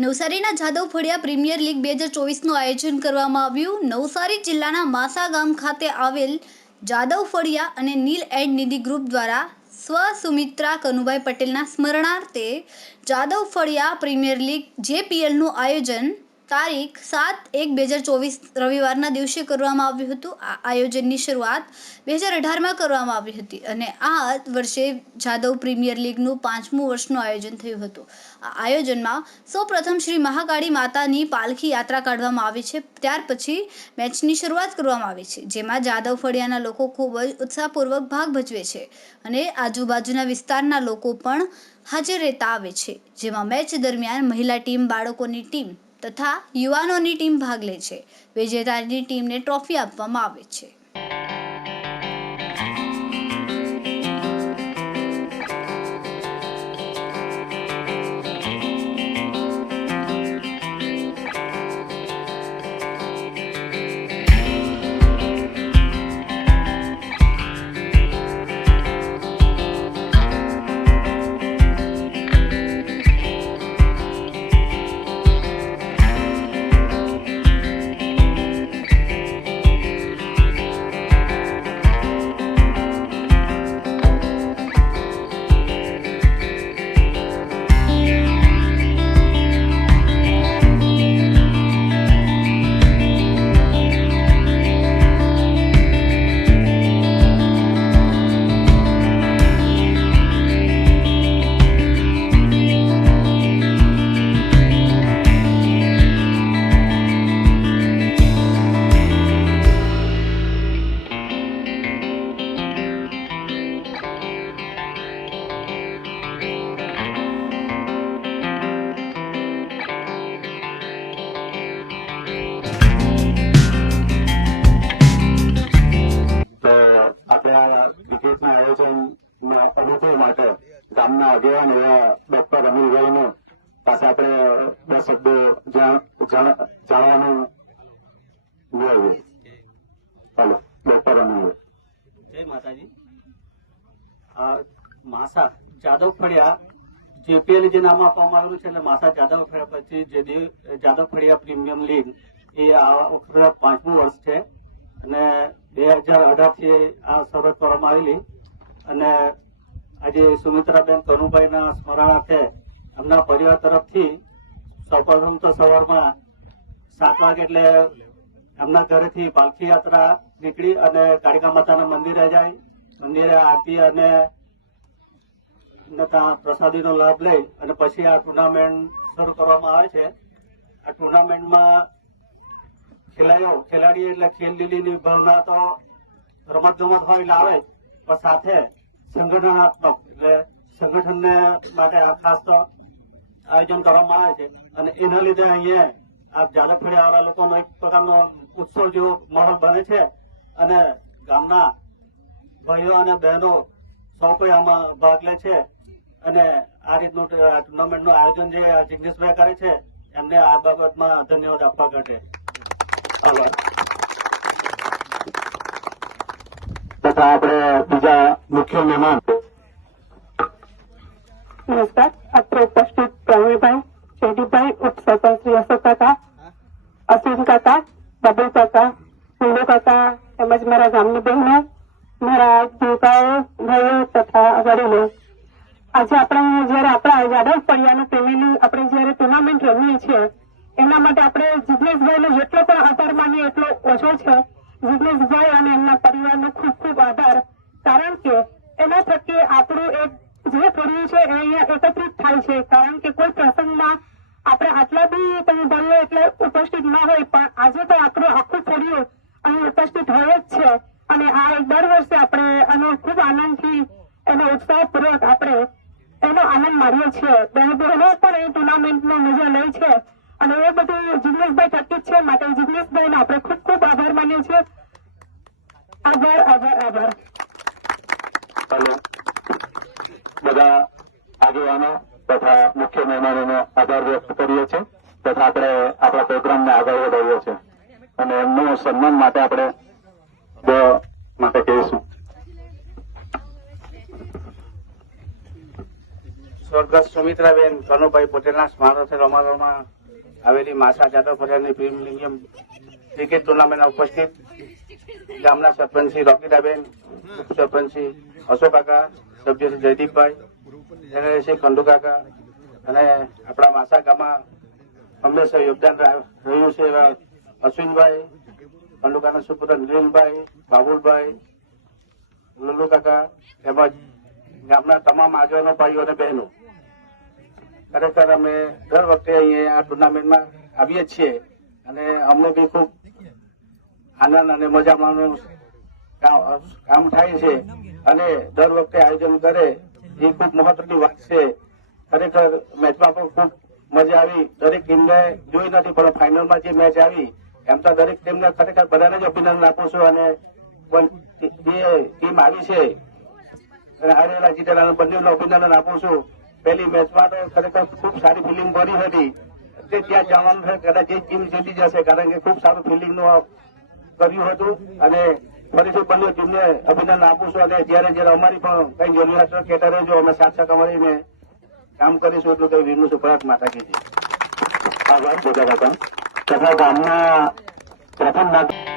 નવસારીના Jadav Faliya premier league બે હજાર ચોવીસનું આયોજન કરવામાં આવ્યું. નવસારી જિલ્લાના માસા ગામ ખાતે આવેલ જાદવ ફળિયા અને નીલ એન્ડ નિધિ ગ્રુપ દ્વારા સ્વ સુમિત્રા કનુભાઈ પટેલના સ્મરણાર્થે જાદવ ફળિયા પ્રીમિયર લીગ જેપીએલનું આયોજન તારીખ સાત એક બે હજાર ચોવીસ રવિવારના દિવસે કરવામાં આવ્યું હતું. આ આયોજનની શરૂઆત બે હજાર અઢારમાં કરવામાં આવી હતી અને આ વર્ષે જાદવ પ્રીમિયર લીગનું પાંચમું વર્ષનું આયોજન થયું હતું. આ આયોજનમાં સૌપ્રથમ શ્રી મહાકાળી માતાની પાલખી યાત્રા કાઢવામાં આવી છે. ત્યાર પછી મેચની શરૂઆત કરવામાં આવી છે, જેમાં જાદવ ફળિયાના લોકો ખૂબ જ ઉત્સાહપૂર્વક ભાગ ભજવે છે અને આજુબાજુના વિસ્તારના લોકો પણ હાજર રહેતા આવે છે, જેમાં મેચ દરમિયાન મહિલા ટીમ, બાળકોની ટીમ તથા યુવાનોની ટીમ ભાગ લે છે. વિજેતાની ટીમને ટ્રોફી આપવામાં આવે છે. આયોજનના અનુકૂળ માટે ગામના આગેવાન એવા ડોક્ટર અનિલભાઈને પાસે આપણે બે શબ્દો જાણ- જાણ- જાણવાનું મેળવીએ હાલો, ડોક્ટર અનિલભાઈ જય માતાજી. માસા જાદવ ફળિયા જેપીએલ જે નામ આપવામાં આવેલું છે અને માસા જાદવ ફળિયા પછી જે જાદવ ફળિયા પ્રીમિયમ લીગ, એ આ વખતે પાંચમું વર્ષ છે. અને બે હજાર અઢારથી આ શરૂઆત કરવામાં આવેલી. અને આજે સુમિત્રાબેન કનુભાઈના સ્મરણાર્થે એમના પરિવાર તરફથી સૌપ્રથમ તો સવારમાં સાત વાગે એટલે એમના ઘરેથી પાલખી યાત્રા નીકળી અને કાળિકા માતાના મંદિરે જાય. મંદિરે આરતી અને ત્યાં પ્રસાદીનો લાભ લઈ અને પછી આ ટુર્નામેન્ટ શરૂ કરવામાં આવે છે. આ ટુર્નામેન્ટમાં ખેલાડીઓ ખેલાડી એટલે ખેલ લીલીની ભાવના તો રમત ગમત હોય એટલે આવે પણ સાથે સંગઠનાત્મક એટલે સંગઠનને માટે આ ખાસ આયોજન કરવામાં આવે છે. અને એના લીધે અહીંયા આ જાલફળે વાળા લોકોનો એક પ્રકારનો ઉત્સવ જેવો માહોલ બને છે. અને ગામના ભાઈઓ અને બહેનો સૌ કોઈ આમાં ભાગ લે છે. અને આ રીતનું ટુર્નામેન્ટનું આયોજન જે જિગ્નેશભાઈ કરે છે, એમને આ બાબતમાં ધન્યવાદ આપવા ઘટે આભાર તથા આપણે બીજા મુખ્ય મહેમાન. નમસ્કાર. અત્રે ઉપસ્થિત પ્રવીણભાઈ શેઠીભાઈ ઉપસરપંચ શ્રી અશોક કાકા, અસીમ કાકા બબુ કાકા ફૂલો કાકા, તેમજ મારા ગામની બહેનો, મારા દેવતાઓ ભાઈઓ તથા વડીલો. આજે આપણે જયારે આપણા યાદવ ફળિયાનું પ્રેમીની આપણે જયારે ટુર્નામેન્ટ રમીએ છીએ, એના માટે આપણે જિગ્નેશભાઈનો જેટલો પણ આભાર માનીએ એટલો ઓછો છે. જિગ્નેશભાઈ અને એમના પરિવારનો ખૂબ ખૂબ આભાર. કારણ કે એના પ્રત્યે આપણું એક જે કર્યું છે એ અહીંયા એકત્રિત થાય છે. કારણ કે કોઈ પ્રસંગમાં આપણે આટલા બી ભાઈઓ એટલે ઉપસ્થિત ના હોય, પણ આજે તો આપણું આખું ફળિયું અહીં ઉપસ્થિત હોય જ છે. અને આ દર વર્ષે આપણે આનો ખૂબ આનંદથી, એનો ઉત્સાહપૂર્વક આપણે એનો આનંદ માણીએ છીએ. બહેનો પણ એ ટુર્નામેન્ટમાં મજા લે છે. અને એ બધું જિગ્નેશભાઈ થકી છે માટે જિગ્નેશભાઈનો આપણે ખૂબ ખૂબ આભાર માનીએ છીએ. આભાર આભાર આભાર. હાલો બધા આગેવાનો તથા મુખ્ય મહેમાનોનો આભાર વ્યક્ત કરીએ છીએ તથા આપણે આપણા પ્રોગ્રામને આગળ વધારીએ છીએ. અને એમનું સન્માન માટે આપણે બે માટે કહીશું. સ્વર્ગસ્થ સુમિત્રાબેન કનુભાઈ પટેલના સ્મારકે રમાડવામાં આવેલી માસા જાદવ ફરિયાની પ્રીમિયમ ક્રિકેટ ટુર્નામેન્ટમાં ઉપસ્થિત. ગામના સરપંચ શ્રી રોકીદાબેન ઉપસરપંચ શ્રી અશોકાકા સભ્ય શ્રી જયદીપભાઈ સેક્રેટરી શ્રી ખંડુકાકા અને આપણા માસા ગામમાં હંમેશા યોગદાન રહ્યું છે એવા અશ્વિનભાઈ ખંડુકાના સુપુત્ર નીલભાઈ બાબુલભાઈ, લુલુ કાકા તેમજ ગામના તમામ આગેવાનો, ભાઈઓ અને બહેનો. ખરેખર અમે દર વખતે અહીંયા આ ટુર્નામેન્ટમાં આવીએ છીએ અને અમને બી ખૂબ આનંદ અને મજા કામ થાય છે. અને દર વખતે આયોજન કરે, એ ખૂબ મહત્વની વાત છે. ખરેખર મેચમાં પણ ખૂબ મજા આવી. દરેક ટીમને જોઈ નથી, પણ ફાઇનલમાં જે મેચ આવી, એમ તો દરેક ટીમને ખરેખર બધાને જ અભિનંદન આપું છું અને જે ટીમ આવી છે હારેલા જીતેલા બંનેનું અભિનંદન આપું છું. પહેલી મેચમાં તો ખરેખર ખૂબ સારી ફિલ્ડિંગ ભરી હતી. તે ત્યાં જવાનું છે, કદાચ એ ટીમ જીતી જશે, કારણ કે ખૂબ સારું ફિલ્ડિંગનું કર્યું હતું. અને ફરીથી બંને ટીમને અભિનંદન આપું છું. અને જયારે જયારે અમારી પણ કઈ જરૂરિયાત કહેતા રહેજો, અમે સાથ મળીને કામ કરીશું એટલું કઈ વિરનું ભારત માતા કી આભાર ગામના પ્રથમ નાગરિક